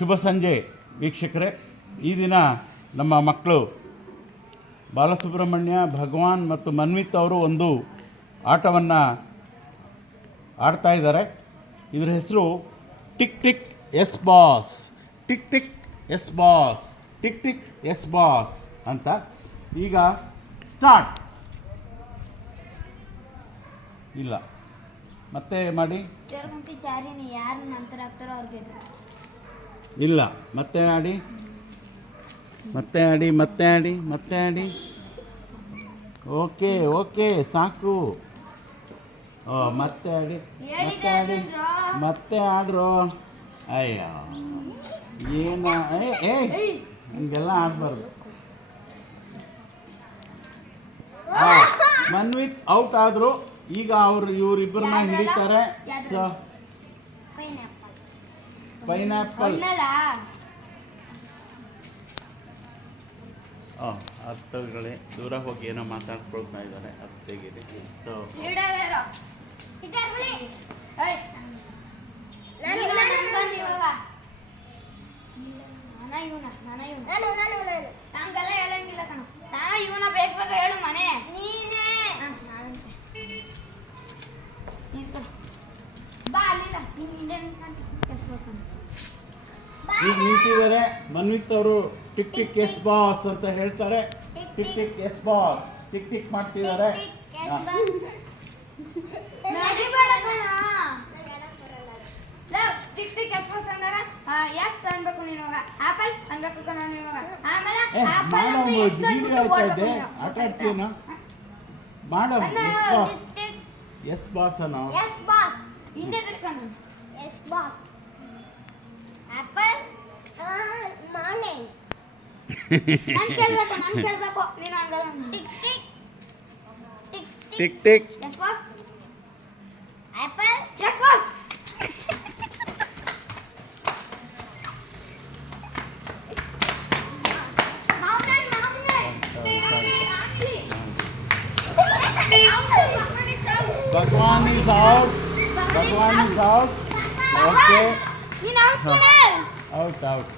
ಶುಭ ಸಂಜೆ ವೀಕ್ಷಕರೇ. ಈ ದಿನ ನಮ್ಮ ಮಕ್ಕಳು ಬಾಲಸುಬ್ರಹ್ಮಣ್ಯ, ಭಗವಾನ್ ಮತ್ತು ಮನ್ವಿತ್ ಅವರು ಒಂದು ಆಟವನ್ನು ಆಡ್ತಾ ಇದ್ದಾರೆ. ಇದರ ಹೆಸರು tick tick yes boss, tick tick yes boss, tick tick yes boss ಅಂತ. ಈಗ ಸ್ಟಾರ್ಟ್. ಇಲ್ಲ ಮತ್ತೆ ಮಾಡಿ. ಇಲ್ಲ ಮತ್ತೆ ಆಡಿ, ಮತ್ತೆ ಆಡಿ, ಮತ್ತೆ ಆಡಿ, ಮತ್ತೆ ಆಡಿ. ಓಕೆ ಓಕೆ ಸಾಕು. ಮತ್ತೆ ಆಡಿ, ಮತ್ತೆ ಆಡಿ, ಮತ್ತೆ ಆಡ್ರು. ಅಯ್ಯ ಏನ ಹಿಂಗೆಲ್ಲ ಆಡಬಾರ್ದು. ಮನ್ವಿತ್ ಔಟ್ ಆದರು. ಈಗ ಇವರಿಬ್ಬರನ್ನ ಹಿಡಿತಾರೆ. So pineapple. ಅರ್ಥಗಳೇ ದೂರ ಹೋಗಿ ಏನೋ ಮಾತಾಡ್ಕೊಳ್ತಾ ಇದ್ದಾರೆ. ಅರ್ಥಗಿರಿ ಈಗ ನಿಂತಿದ್ದಾರೆ. ಮನ್ವಿತ್ ಅವರು ಟಿಕ್ ಟಿಕ್ ಎಸ್ ಬಾಸ್ ಅಂತ ಹೇಳ್ತಾರೆ. Tick tick yes boss tick tick ಮಾಡ್ತಿದ್ದಾರೆ. ಆಟ ಆಡ್ತೀನ ಮಾಡ. ಎಸ್ ಬಾಸ್ ಅನ್ನೋ tick tick Bhagwan is out. Bhagwan is out. Okay out.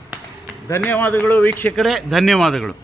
ಧನ್ಯವಾದಗಳು ವೀಕ್ಷಕರೇ, ಧನ್ಯವಾದಗಳು.